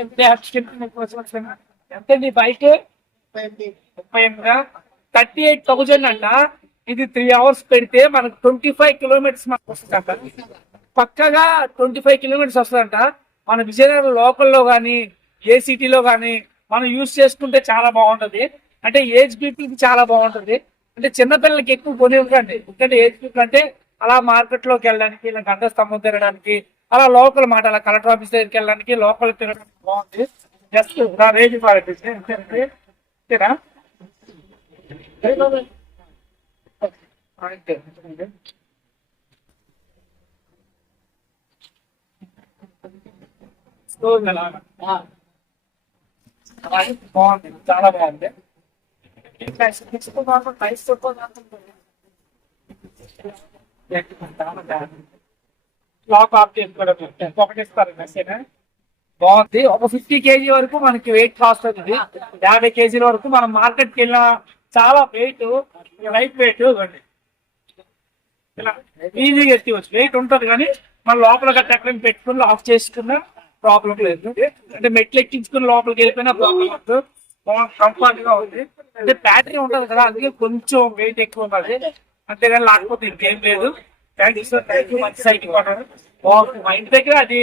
ఎంత బైక్ 38,000 అంట. ఇది 3 hours పెడితే మనకు 25 kilometers మనకు వస్తుందంట. పక్కగా 25 kilometers వస్తుందంట. మన విజయనగరం లోకల్లో కానీ ఏ సిటీలో కానీ మనం యూజ్ చేసుకుంటే చాలా బాగుంటది. అంటే ఏజ్ పీపుల్కి చాలా బాగుంటది. అంటే చిన్నపిల్లలకి ఎక్కువ కొని ఉండండి. ఎందుకంటే ఏజ్ పీపుల్ అంటే అలా మార్కెట్ లోకి వెళ్ళడానికి, ఇలా గంట స్తంభం తిరగడానికి, అలా లోకల్ మాట అలా కలెక్టర్ ఆఫీస్ దగ్గరికి వెళ్ళడానికి, లోకల్ తిరగడానికి బాగుంది. జస్ట్ నా రేంజ్ బాగుంది, చాలా బాగుంది. బాగుంది. ఒక 50 kg వరకు మనకి వెయిట్ కాస్ట్ అవుతుంది. 50 kg వరకు మనం మార్కెట్ కి వెళ్ళిన చాలా వెయిట్, లైట్ వెయిట్ ఇలా ఈజీగా ఎత్తివచ్చు. వెయిట్ ఉంటది కానీ మన లోపల గట్ట ఎక్కడ పెట్టుకుని ఆఫ్ చేసుకున్న ప్రాబ్లం లేదు. అంటే మెట్లు ఎక్కించుకుని లోపలికి వెళ్ళిపోయినా ప్రాబ్లం లేదు. కంఫర్ట్ గా ఉంది. అంటే బ్యాటరీ ఉంటది కదా, అందుకే కొంచెం వెయిట్ ఎక్కువ ఉన్నది. అంతేగాని లేకపోతే ఇంకేం లేదు. Thank you sir, thank you. మంచి సైకిల్ కొన్నారు. మా ఇంటి దగ్గర అది